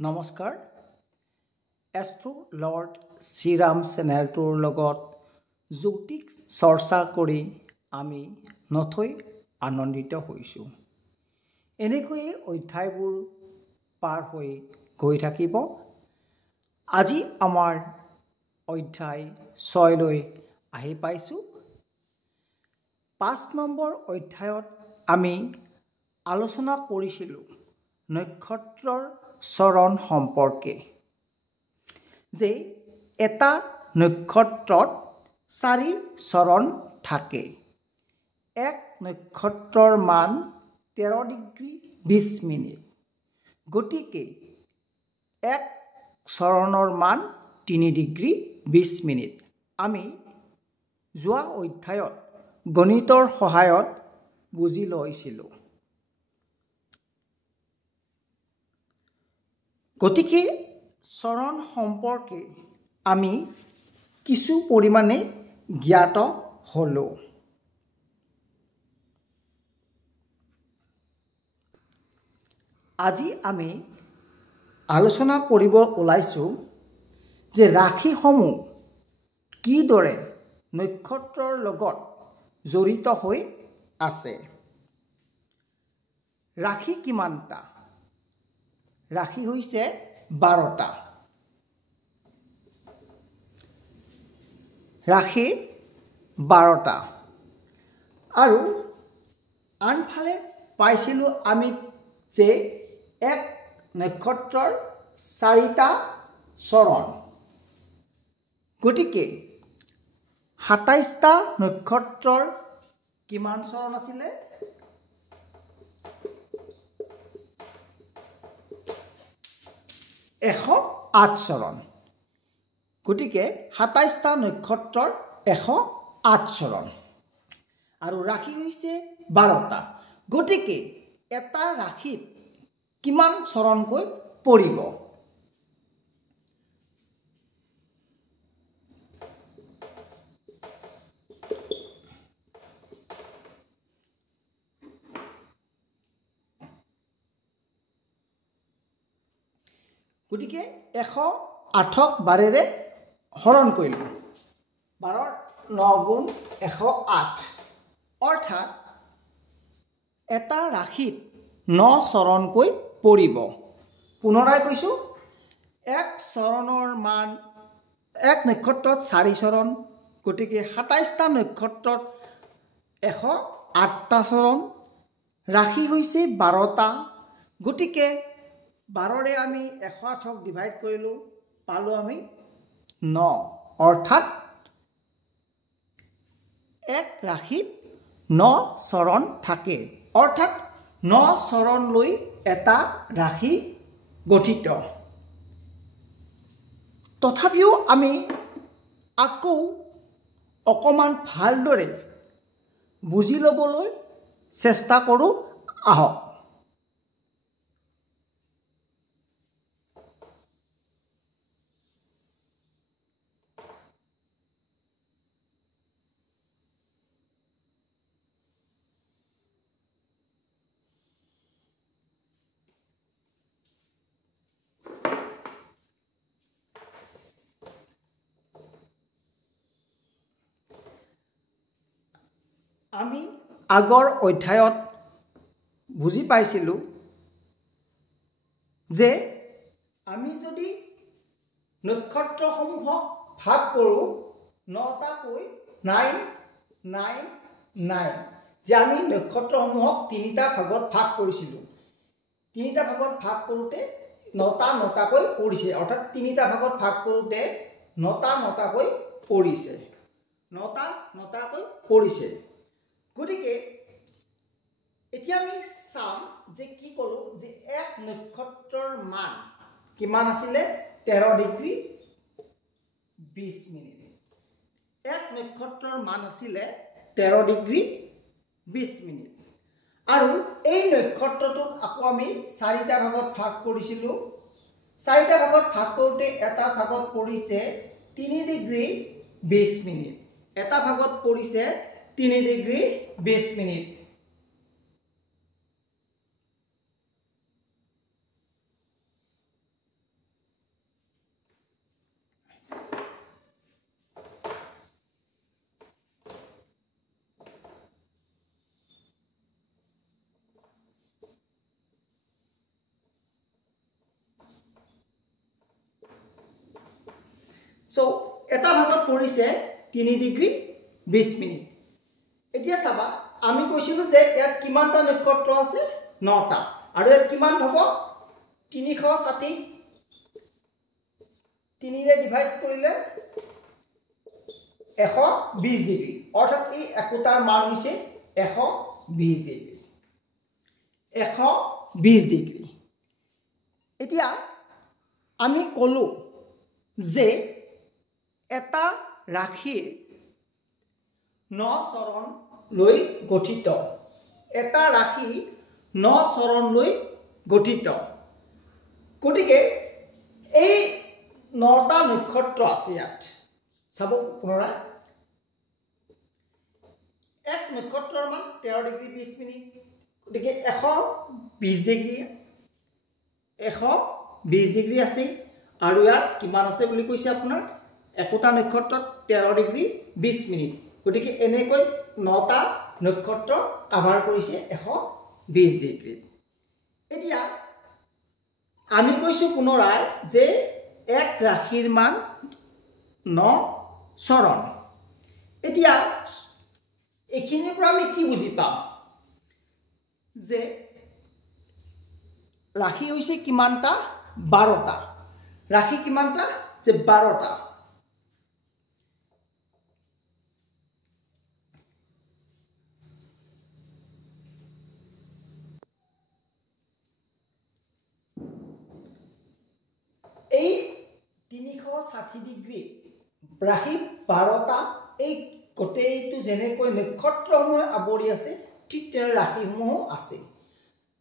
নমস্কাৰ Astro lord Shriram চেনেলটোৰ লগত জ্যোতিষ চৰ্চা কৰি আমি নথৈ আনন্দিত হৈছোঁ। এনেকৈয়ে অধ্যায়বোৰ পাৰ হৈ গৈ থাকিব। আজি আমাৰ অধ্যায় 6লৈ আহি পাইছোঁ। 5 নম্বৰ অধ্যায়ত আমি আলোচনা কৰিছিলোঁ নক্ষত্ৰৰ চৰণ সম্পৰ্কে, যে এটা নক্ষত্ৰত 4 চৰণ থাকে। এক নক্ষত্ৰৰ মান 13 ডিগ্ৰী 20 মিনিট। গতিকে এক চৰণৰ মান 3 ডিগ্ৰী 20 মিনিট। আমি যোৱা অধ্যায়ত গণিতৰ সহায়ত বুজি লৈছিলোঁ। গতিকে চৰণ সম্পৰ্কে আমি কিছু পৰিমাণে জ্ঞাত হ'লোঁ। আজি আমি আলোচনা কৰিব ওলাইছোঁ যে ৰাশিসমূহ কিদৰে নক্ষত্ৰৰ লগত জড়িত হৈ আছে। ৰাশি কিমানটা? ৰাশি হৈছে 12টা। ৰাশি 12টা। আৰু আনফালে পাইছিলোঁ আমি যে এক নক্ষত্ৰৰ 4টা চৰণ। গতিকে 27টা নক্ষত্ৰৰ কিমান চৰণ আছিলে? 108 চৰণ। গতিকে 27টা নক্ষত্ৰৰ 108 চৰণ। আৰু ৰাশি হৈছে 12টা। গতিকে এটা ৰাশিত কিমান চৰণকৈ পৰিব? গতিকে 108ক 12ৰে হৰণ কৰিলোঁ। 12ৰ 9 গুণ 108। অৰ্থাৎ এটা ৰাশিত 9 চৰণকৈ পৰিব। পুনৰাই কৈছোঁ, এক চৰণৰ মান, এক নক্ষত্ৰত 4 চৰণ। গতিকে 27টা নক্ষত্ৰত 108টা চৰণ। ৰাশি হৈছে 12টা। গতিকে 12ৰে আমি 108ক ডিভাইড কৰিলোঁ, পালোঁ আমি 9। অৰ্থাৎ এক ৰাশিত 9 চৰণ থাকে। অৰ্থাৎ 9 চৰণ লৈ এটা ৰাশি গঠিত। তথাপিও আমি আকৌ অকণমান ভালদৰে বুজি ল'বলৈ চেষ্টা কৰোঁ। আহক। আমি আগৰ অধ্যায়ত বুজি পাইছিলোঁ যে আমি যদি নক্ষত্ৰসমূহক ভাগ কৰোঁ 9টাকৈ 9, 9, 9, যে আমি নক্ষত্ৰসমূহক 3টা ভাগত ভাগ কৰিছিলোঁ। 3টা ভাগত ভাগ কৰোঁতে 9টা 9টাকৈ পৰিছে। অৰ্থাৎ 3টা ভাগত ভাগ কৰোঁতে 9টা 9টাকৈ পৰিছে। 9টা 9টাকৈ পৰিছে। গতিকে এতিয়া আমি চাম যে কি ক'লোঁ, যে এক নক্ষত্ৰৰ মান কিমান আছিলে? 13 ডিগ্ৰী 20 মিনিট। এক নক্ষত্ৰৰ মান আছিলে 13 ডিগ্ৰী 20 মিনিট। আৰু এই নক্ষত্ৰটোক আকৌ আমি 4টা ভাগত ভাগ কৰিছিলোঁ। 4টা ভাগত ভাগ কৰোঁতে এটা ভাগত পৰিছে 3 ডিগ্ৰী 20 মিনিট। এটা ভাগত পৰিছে 3 ডিগ্ৰী 20 মিনিট। সো এটা ভাগত পৰিছে 3 ডিগ্ৰী 20 মিনিট এতিয়া চাবা আমি কৈছিলো যে ইয়াত কিমানটা নক্ষত্ৰ আছে 9টা আৰু ইয়াত কিমান হ'ব 360 3 ৰে ডিভাইড কৰিলে 120 ডিগ্ৰী অৰ্থাৎ এই একোটাৰ মান হৈছে 120 ডিগ্ৰী 120 ডিগ্ৰী এতিয়া আমি কলো যে এটা ৰাশিৰ 9 চৰণ লৈ গঠিত এটা ৰাশি 9 চৰণ লৈ গঠিত গতিকে এই 9টা নক্ষত্ৰ আছে ইয়াত চাব পুনৰাই এক নক্ষত্ৰৰ মান 13 ডিগ্ৰী 20 মিনিট গতিকে 120 ডিগ্ৰী 120 ডিগ্ৰী আছে আৰু ইয়াত কিমান আছে বুলি কৈছে আপোনাৰ একোটা নক্ষত্ৰত 13 ডিগ্ৰী 20 মিনিট গতিকে এনেকৈ 9টা নক্ষত্ৰ কভাৰ কৰিছে 120 ডিগ্ৰী এতিয়া আমি কৈছো পুনৰাই যে এক ৰাশিৰ মান 9 চৰণ এতিয়া এখিনিৰ পৰা আমি কি বুজি পাম যে ৰাশি হৈছে কিমানটা 12টা ৰাশি কিমানটা যে 12টা এই 360 ডিগ্ৰী ৰাশি 12টা এই গোটেইটো যেনেকৈ নক্ষত্ৰসমূহ আৱৰি আছে ঠিক তেনে ৰাশিসমূহ আছে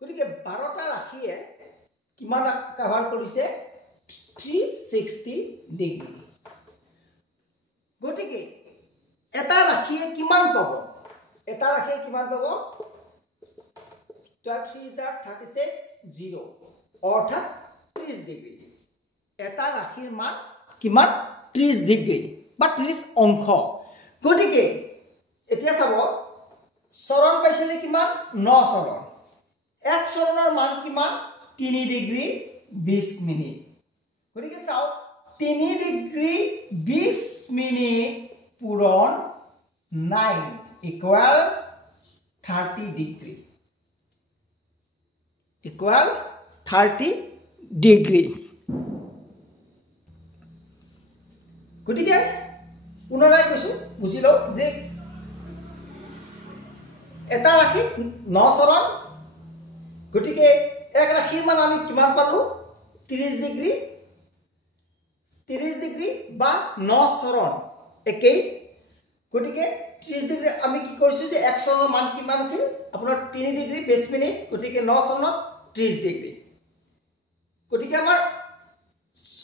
গতিকে 12টা ৰাশিয়ে কিমান কভাৰ কৰিছে 360 ডিগ্ৰী গতিকে এটা ৰাশিয়ে কিমান পাব এটা ৰাশিয়ে কিমান পাব 336 0 অৰ্থাৎ 30 ডিগ্ৰী এটা ৰাশিৰ মান কিমান 30 ডিগ্ৰী বা 30 অংশ গতিকে এতিয়া চাব চৰণ পাইছিলে কিমান 9 চৰণ এক চৰণৰ মান কিমান 3 ডিগ্ৰী 20 মিনিট গতিকে চাও 3 ডিগ্ৰী 20 মিনিট পূৰণ 9 ইকুয়াল 30 ডিগ্ৰী ইকুয়াল 30 ডিগ্ৰী গতিকে পুনৰাই কৈছো বুজি লওক যে এটা ৰাশি 9 চৰণ গতিকে এক ৰাশিৰ মান আমি কিমান পালো 30 ডিগ্ৰী বা 9 চৰণ একেই গতিকে 30 ডিগ্ৰী আমি কি কৰিছো যে এক চৰণৰ মান কিমান আছিল আপোনাৰ 3 ডিগ্ৰী 20 মিনিট গতিকে 9 চৰণত 30 ডিগ্ৰী গতিকে আমাৰ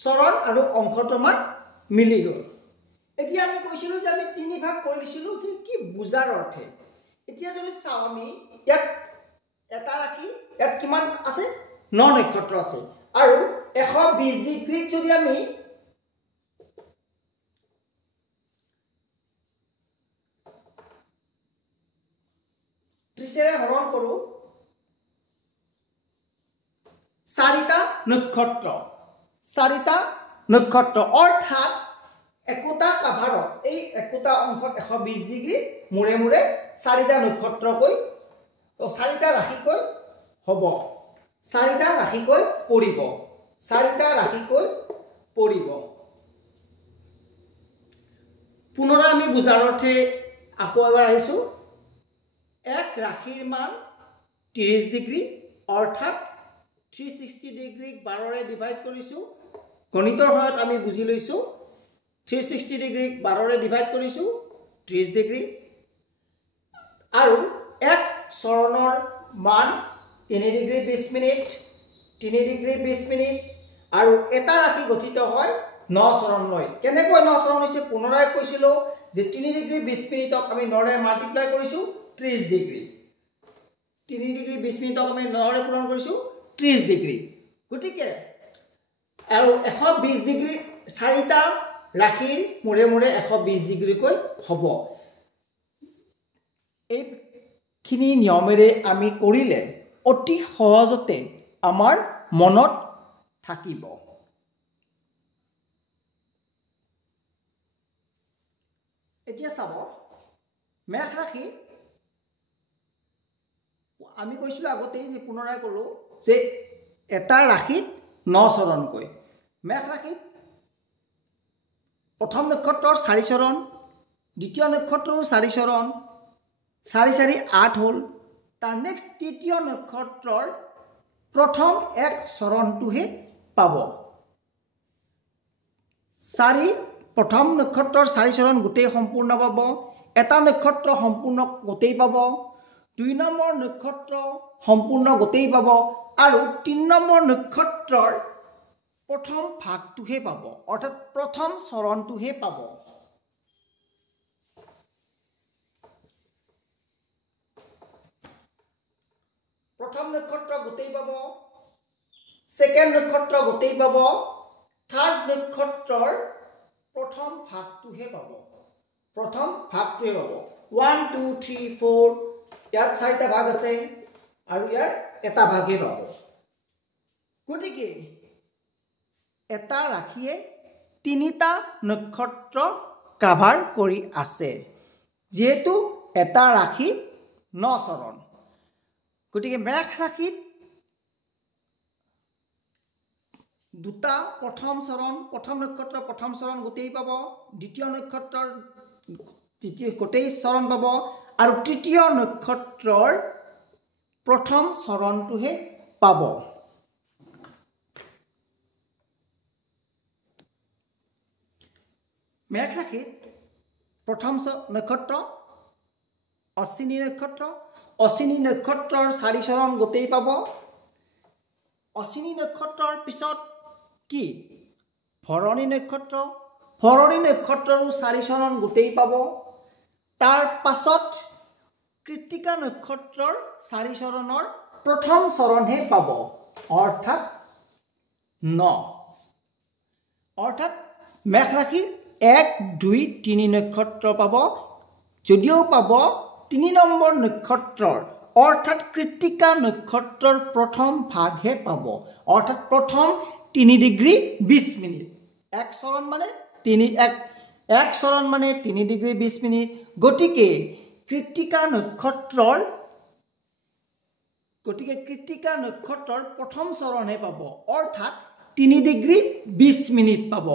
চৰণ আৰু অংশটো আমাৰ মিলি গ'ল এতিয়া আমি কৈছিলো যে আমি 3 ভাগ কৰিছিলো যে কি বুজাৰ অৰ্থে এতিয়া যদি চাও আমি ইয়াত এটা ৰাশি ইয়াত কিমান আছে 9 নক্ষত্ৰ আছে আৰু 120 ডিগ্ৰীত যদি আমি ত্ৰিশেৰে হৰণ কৰো 4টা নক্ষত্ৰ অৰ্থাৎ একোটা কাভাৰত এই একোটা অংশত 120 ডিগ্ৰী মুৰে মুৰে 4টা নক্ষত্ৰকৈ তো 4টা ৰাশিকৈ হ'ব 4টা ৰাশিকৈ পৰিব 4টা ৰাশিকৈ পৰিব পুনৰাই আমি বুজাৰ অৰ্থে আকৌ এবাৰ আহিছো এক ৰাশিৰ মান 30 ডিগ্ৰী অৰ্থাৎ 360 ডিগ্ৰী 12 ৰে ডিভাইড কৰিছো গণিতৰ সহায়ত আমি বুজি লৈছো 360 ডিগ্ৰী 12 ৰে ডিভাইড কৰিছো 30 ডিগ্ৰী আৰু এক চৰণৰ মান 3 ডিগ্ৰী 20 মিনিট 3 ডিগ্ৰী 20 মিনিট আৰু এটা ৰাশি গঠিত হয় 9 চৰণ লৈ কেনেকৈ 9 চৰণ হৈছে পুনৰাই কৈছিলো যে 3 ডিগ্ৰী 20 মিনিটক আমি 9 ৰে মাল্টিপ্লাই কৰিছো 30 ডিগ্ৰী 3 ডিগ্ৰী 20 মিনিটক আমি 9 ৰে পূৰণ কৰিছো 30 ডিগ্ৰী গতিকে আৰু 120 ডিগ্ৰী 4টা ৰাশিৰ মুৰে মুৰে 120 ডিগ্ৰীকৈ হ'ব এই খিনি নিয়মেৰে আমি কৰিলে অতি সহজতে আমাৰ মনত থাকিব এতিয়া চাব মেঘ ৰাশি আমি কৈছিলোঁ আগতেই যে পুনৰাই ক'লোঁ যে এটা ৰাশিত 9 চৰণকৈ মেঘ ৰাশিত প্ৰথম নক্ষত্ৰৰ 4 চৰণ দ্বিতীয় নক্ষত্ৰৰো 4 চৰণ 4 4 8 হ'ল তাৰ নেক্সট তৃতীয় নক্ষত্ৰৰ প্ৰথম এক চৰণটোহে পাব 4 প্ৰথম নক্ষত্ৰৰ 4 চৰণ গোটেই সম্পূৰ্ণ পাব এটা নক্ষত্ৰ সম্পূৰ্ণ গোটেই পাব 2 নম্বৰ নক্ষত্ৰ সম্পূৰ্ণ গোটেই পাব আৰু 3 নম্বৰ নক্ষত্ৰৰ প্ৰথম ভাগটোহে পাব অৰ্থাৎ প্ৰথম চৰণটোহে পাব প্ৰথম নক্ষত্ৰ গোটেই পাব সেকেন্ড নক্ষত্ৰ গোটেই পাব থাৰ্ড নক্ষত্ৰৰ প্ৰথম ভাগটোহে পাব 1 2 3 4 ইয়াত 4টা ভাগ আছে আৰু ইয়াৰ এটা ভাগহে পাব গতিকে এটা ৰাশিয়ে 3টা নক্ষত্ৰ কভাৰ কৰি আছে যেহেতু এটা ৰাশি 9 চৰণ গতিকে মেঘ ৰাশিত দুটা প্ৰথম নক্ষত্ৰ প্ৰথম চৰণ গোটেই পাব দ্বিতীয় নক্ষত্ৰৰ তৃতীয় গোটেই চৰণ পাব আৰু তৃতীয় নক্ষত্ৰৰ প্ৰথম চৰণটোহে পাব মেঘ ৰাশিত প্ৰথম নক্ষত্ৰ অশ্বিনী নক্ষত্ৰৰ 4 চৰণ গোটেই পাব অশ্বিনী নক্ষত্ৰৰ পিছত কি ভৰণী নক্ষত্ৰৰো 4 চৰণ গোটেই পাব তাৰ পাছত কৃত্তিকা নক্ষত্ৰৰ 4 চৰণৰ প্ৰথম চৰণহে পাব অৰ্থাৎ 9 অৰ্থাৎ মেঘ ৰাশিৰ 1 2 3 নক্ষত্ৰ পাব যদিও পাব 3 নম্বৰ নক্ষত্ৰৰ অৰ্থাৎ কৃত্তিকা নক্ষত্ৰৰ প্ৰথম ভাগহে পাব অৰ্থাৎ প্ৰথম 3 ডিগ্ৰী 20 মিনিট এক চৰণ মানে 3 ডিগ্ৰী 20 মিনিট গতিকে কৃত্তিকা নক্ষত্ৰৰ প্ৰথম চৰণহে পাব অৰ্থাৎ 3 ডিগ্ৰী 20 মিনিট পাব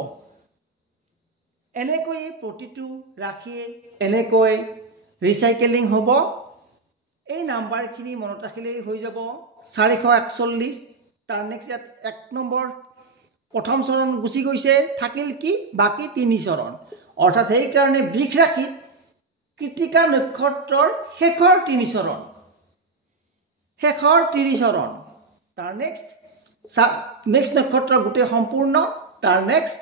এনেকৈ প্ৰতিটো ৰাশিয়ে এনেকৈ ৰিসাইকেলিং হ'ব এই নাম্বাৰখিনি মনত ৰাখিলেই হৈ যাব 441 তাৰ নেক্সট ইয়াত 1 নম্বৰ প্ৰথম চৰণ গুচি গৈছে থাকিল কি বাকি 3 চৰণ অৰ্থাৎ এই কাৰণে বৃষ ৰাশিত কৃত্তিকা নক্ষত্ৰৰ শেষৰ 3 চৰণ তাৰ নেক্সট নক্ষত্ৰ গোটেই সম্পূৰ্ণ তাৰ নেক্সট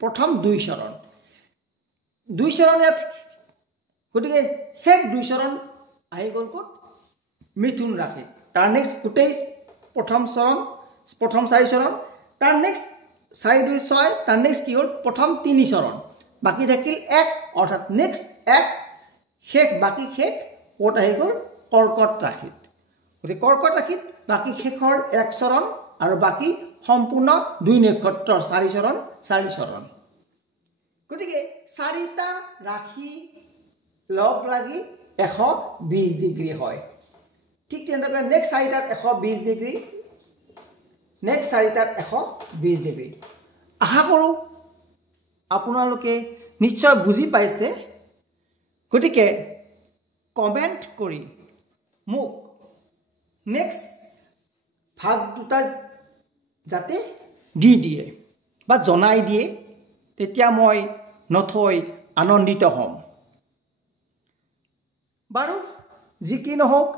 প্ৰথম 2 চৰণ ইয়াত গতিকে শেষ 2 চৰণ আহি গ'ল ক'ত মিথুন ৰাশিত তাৰ নেক্সট গোটেই প্ৰথম 4 চৰণ তাৰ নেক্সট 4 2 6 তাৰ নেক্সট কি হ'ল প্ৰথম 3 চৰণ বাকি থাকিল 1 অৰ্থাৎ নেক্সট 1 শেষ বাকি শেষ ক'ত আহি গ'ল কৰ্কট ৰাশিত গতিকে কৰ্কট ৰাশিত বাকি শেষৰ 1 চৰণ আৰু বাকি সম্পূৰ্ণ 2 নক্ষত্ৰৰ 4 চৰণ গতিকে 4টা ৰাশি লগ লাগি 120 ডিগ্ৰী হয় ঠিক তেনেকৈ নেক্সট 4টাত 120 ডিগ্ৰী নেক্সট 4টাত 120 ডিগ্ৰী আশা কৰোঁ আপোনালোকে নিশ্চয় বুজি পাইছে গতিকে কমেন্ট কৰি মোক নেক্সট ভাগ দুটা যাতে দি দিয়ে বা জনাই দিয়ে তেতিয়া মই নথৈ আনন্দিত হ'ম বাৰু যি কি নহওক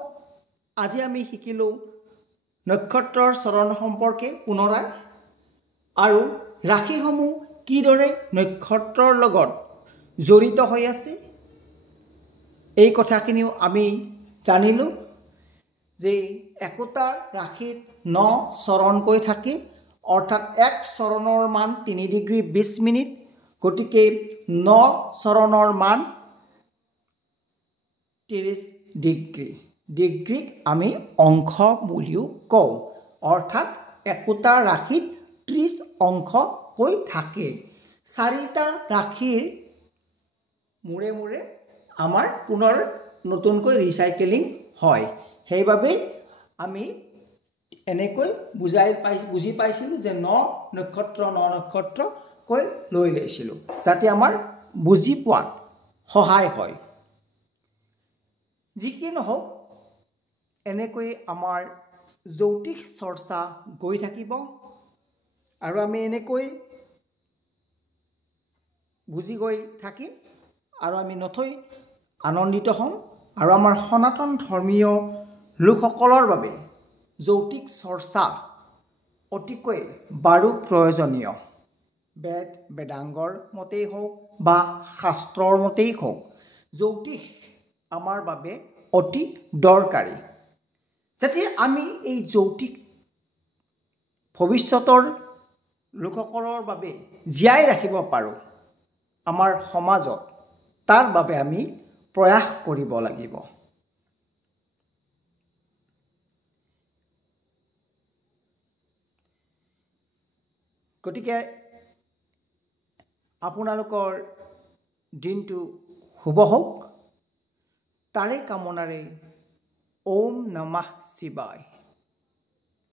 আজি আমি শিকিলোঁ নক্ষত্ৰৰ চৰণ সম্পৰ্কে পুনৰাই আৰু ৰাশিসমূহ কিদৰে নক্ষত্ৰৰ লগত জড়িত হৈ আছে এই কথাখিনিও আমি জানিলোঁ যে একোটা ৰাশিত 9 চৰণকৈ থাকে অৰ্থাৎ এক চৰণৰ মান 3 ডিগ্ৰী 20 মিনিট গতিকে 9 চৰণৰ মান 30 ডিগ্ৰীক আমি অংশ বুলিও কওঁ অৰ্থাৎ একোটা ৰাশিত 30 অংশকৈ থাকে 4টা ৰাশিৰ মূৰে মূৰে আমাৰ পুনৰ নতুনকৈ ৰিচাইকেলিং হয়। সেইবাবে আমি এনেকৈ বুজি পাইছিলোঁ যে ন নক্ষত্ৰকৈ লৈ লৈছিলোঁ, যাতে আমাৰ বুজি পোৱাত সহায় হয়। যি কি নহওক, এনেকৈ আমাৰ যৌতিক চৰ্চা গৈ থাকিব আৰু আমি এনেকৈ বুজি গৈ থাকিম আৰু আমি নথৈ আনন্দিত হ'ম। আৰু আমাৰ সনাতন ধৰ্মীয় লোকসকলৰ বাবে যৌতিক চৰ্চা অতিকৈ বাৰু প্ৰয়োজনীয়। বেদাংগৰ মতেই হওক বা শাস্ত্ৰৰ মতেই হওক, যৌতিক আমাৰ বাবে অতি দৰকাৰী, যাতে আমি এই যৌতিক ভৱিষ্যতৰ লোকসকলৰ বাবে জীয়াই ৰাখিব পাৰোঁ আমাৰ সমাজত। তাৰ বাবে আমি প্ৰয়াস কৰিব লাগিব। গতিকে আপোনালোকৰ দিনটো শুভ হওক, তাৰে কামনাৰে ওম নমঃ শিৱায়।